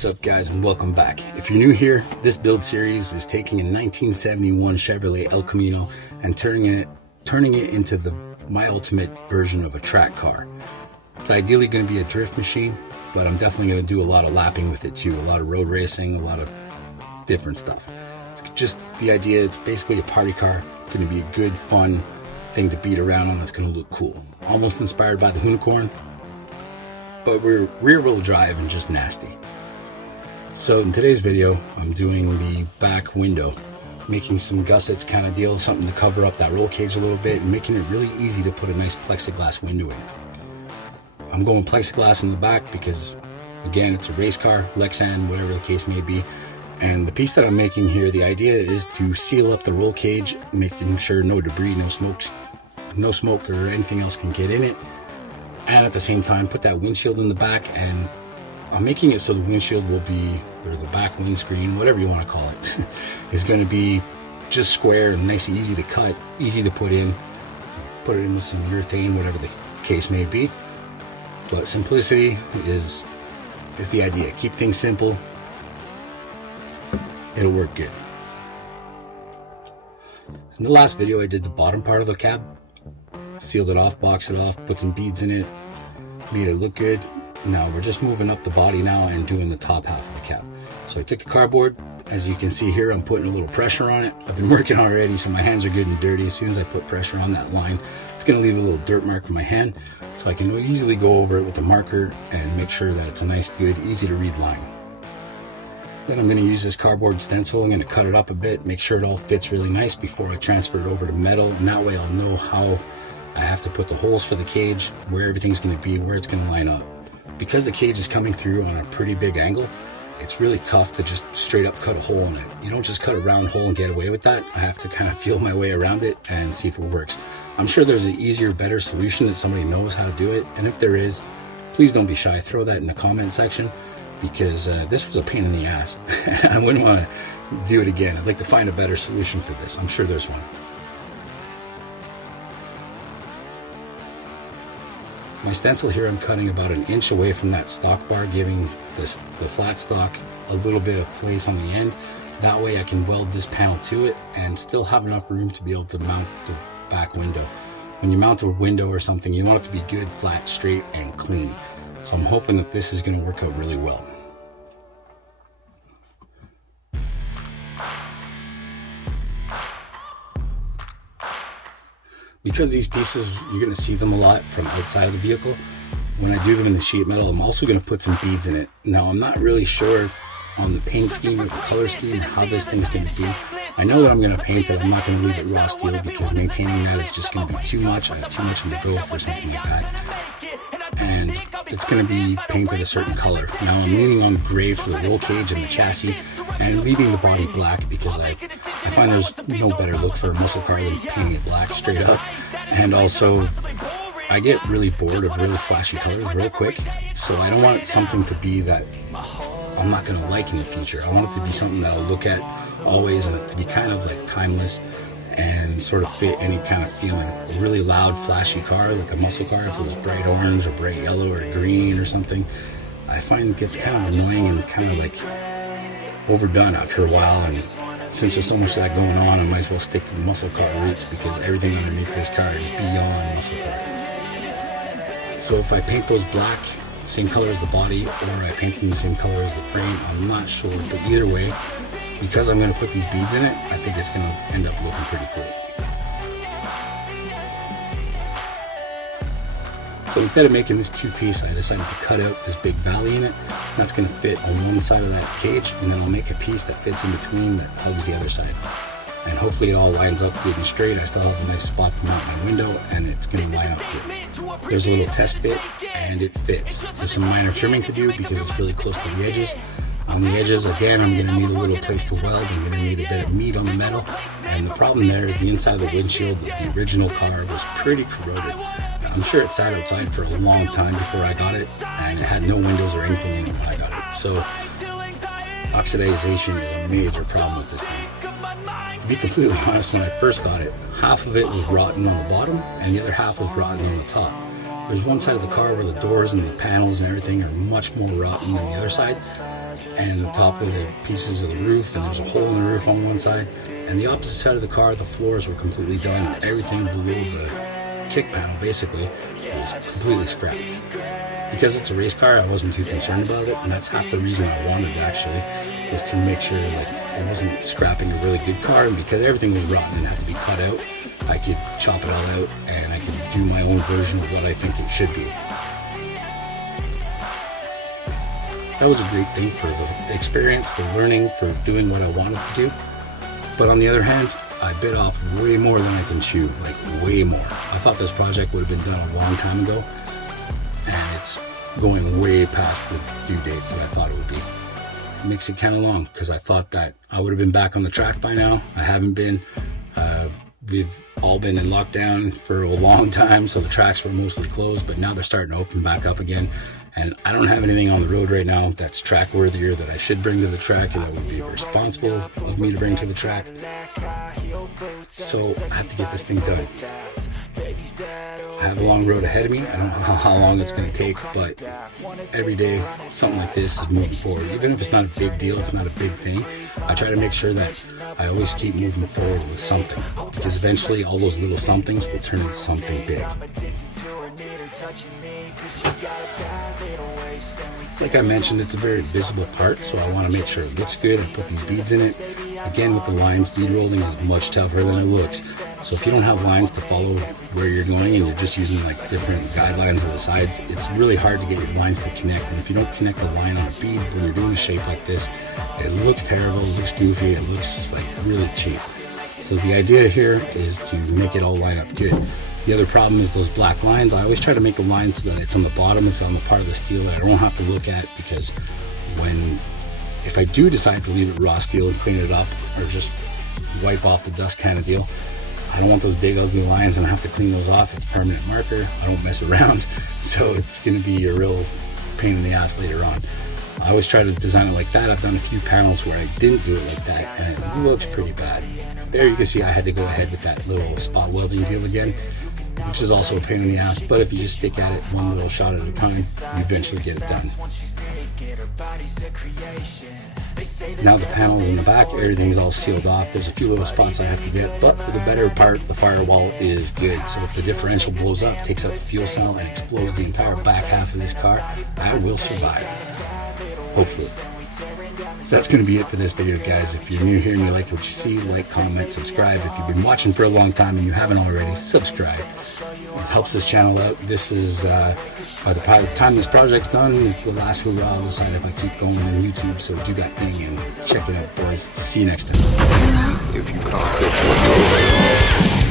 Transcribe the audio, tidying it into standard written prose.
What's up, guys, and welcome back. If you're new here, this build series is taking a 1971 Chevrolet El Camino and turning it into my ultimate version of a track car. It's ideally going to be a drift machine, but I'm definitely going to do a lot of lapping with it too, a lot of road racing, a lot of different stuff. It's just the idea, it's basically a party car. It's going to be a good, fun thing to beat around on that's going to look cool. Almost inspired by the Unicorn, but we're rear-wheel drive and just nasty. So in today's video, I'm doing the back window, making some gussets kind of deal, something to cover up that roll cage a little bit and making it really easy to put a nice plexiglass window in it. I'm going plexiglass in the back because, again, it's a race car, lexan, whatever the case may be. And the piece that I'm making here, the idea is to seal up the roll cage, making sure no debris, no smoke or anything else can get in it. And at the same time, put that windshield in the back, and I'm making it so the windshield will be, or the back windscreen, whatever you want to call it, is going to be just square and nice and easy to cut, easy to put in with some urethane, whatever the case may be. But simplicity is the idea. Keep things simple. It'll work good. In the last video, I did the bottom part of the cab, sealed it off, boxed it off, put some beads in it, made it look good. Now we're just moving up the body now and doing the top half of the cab. So I took the cardboard. As you can see here, I'm putting a little pressure on it. I've been working already, so my hands are good and dirty. As soon as I put pressure on that line, it's going to leave a little dirt mark on my hand, so I can easily go over it with a marker and make sure that it's a nice, good, easy to read line. Then I'm going to use this cardboard stencil. I'm going to cut it up a bit, make sure it all fits really nice before I transfer it over to metal, and that way I'll know how I have to put the holes for the cage, where everything's going to be, where it's going to line up. Because the cage is coming through on a pretty big angle, it's really tough to just straight up cut a hole in it. You don't just cut a round hole and get away with that. I have to kind of feel my way around it and see if it works. I'm sure there's an easier, better solution that somebody knows how to do it. And if there is, please don't be shy. Throw that in the comment section, because this was a pain in the ass. I wouldn't want to do it again. I'd like to find a better solution for this. I'm sure there's one. My stencil here, I'm cutting about an inch away from that stock bar, giving the flat stock a little bit of place on the end. That way I can weld this panel to it and still have enough room to be able to mount the back window. When you mount a window or something, you want it to be good, flat, straight, and clean. So I'm hoping that this is going to work out really well. Because these pieces, you're going to see them a lot from outside of the vehicle, when I do them in the sheet metal, I'm also going to put some beads in it. Now, I'm not really sure on the paint scheme or the color scheme how this thing's going to be. I know that I'm going to paint it. I'm not going to leave it raw steel, because maintaining that is just going to be too much. I have too much on the go for something like that. And it's going to be painted a certain color. Now, I'm leaning on gray for the roll cage and the chassis, and leaving the body black, because I find there's no better look for a muscle car than painting it black straight up. And also, I get really bored of really flashy colors real quick, so I don't want something to be that I'm not going to like in the future. I want it to be something that I'll look at always, and to be kind of like timeless and sort of fit any kind of feeling. A really loud, flashy car, like a muscle car, if it was bright orange or bright yellow or green or something, I find it gets kind of annoying and kind of like overdone after a while. And since there's so much of that going on, I might as well stick to the muscle car roots, because everything underneath this car is beyond muscle car. So if I paint those black, same color as the body, or I paint them the same color as the frame, I'm not sure. But either way, because I'm going to put these beads in it, I think it's going to end up looking pretty cool. So instead of making this two-piece, I decided to cut out this big valley in it. That's going to fit on one side of that cage, and then I'll make a piece that fits in between that hugs the other side. And hopefully it all lines up good and straight. I still have a nice spot to mount my window, and it's going to line up good. There's a little test fit, and it fits. There's some minor trimming to do because it's really close to the edges. On the edges, again, I'm going to need a little place to weld. I'm going to need a bit of meat on the metal. And the problem there is the inside of the windshield of the original car was pretty corroded. I'm sure it sat outside for a long time before I got it, and it had no windows or anything in it when I got it. So oxidization is a major problem with this thing. To be completely honest, when I first got it, half of it was rotten on the bottom and the other half was rotten on the top. There's one side of the car where the doors and the panels and everything are much more rotten than the other side. and the top of the pieces of the roof, and there's a hole in the roof on one side. And the opposite side of the car, the floors were completely done, and everything below the kick panel basically was completely scrapped. Because it's a race car, I wasn't too concerned about it, and that's half the reason I wanted it actually, was to make sure that I wasn't scrapping a really good car. And because everything was rotten and had to be cut out, I could chop it all out and I could do my own version of what I think it should be. That was a great thing for the experience, for learning, for doing what I wanted to do. But on the other hand, I bit off way more than I can chew, like way more. I thought this project would have been done a long time ago, and it's going way past the due dates that I thought it would be. It makes it kind of long, because I thought that I would have been back on the track by now. I haven't been. We've all been in lockdown for a long time, so the tracks were mostly closed, but now they're starting to open back up again. And I don't have anything on the road right now that's track worthier that I should bring to the track, and that would be responsible of me to bring to the track. So I have to get this thing done. I have a long road ahead of me. I don't know how long it's going to take, but every day something like this is moving forward. Even if it's not a big deal, it's not a big thing, I try to make sure that I always keep moving forward with something, because eventually all those little somethings will turn into something big. Like I mentioned, it's a very visible part, so I want to make sure it looks good. I put these beads in it. Again, with the lines, bead rolling is much tougher than it looks. So if you don't have lines to follow where you're going and you're just using like different guidelines on the sides, it's really hard to get your lines to connect. And if you don't connect the line on a bead when you're doing a shape like this, it looks terrible, it looks goofy, it looks like really cheap. So the idea here is to make it all line up good. The other problem is those black lines. I always try to make the line so that it's on the bottom, it's on the part of the steel that I don't have to look at, because if I do decide to leave it raw steel and clean it up, or just wipe off the dust kind of deal, I don't want those big ugly lines and I have to clean those off. It's permanent marker, I don't mess around, so it's going to be a real pain in the ass later on. I always try to design it like that. I've done a few panels where I didn't do it like that, and it looks pretty bad. There you can see I had to go ahead with that little spot welding deal again, which is also a pain in the ass, but if you just stick at it one little shot at a time, you eventually get it done. Now the panels in the back, everything's all sealed off. There's a few little spots I have to get, but for the better part, the firewall is good. So if the differential blows up, takes out the fuel cell, and explodes the entire back half of this car, I will survive. Hopefully. So that's going to be it for this video, guys. If you're new here and you like what you see, like, comment, subscribe. If you've been watching for a long time and you haven't already, subscribe. It helps this channel out. This is, by the time this project's done, it's the last hurrah. I'll decide if I keep going on YouTube. So do that thing and check it out, boys. See you next time. If you can't fix what you're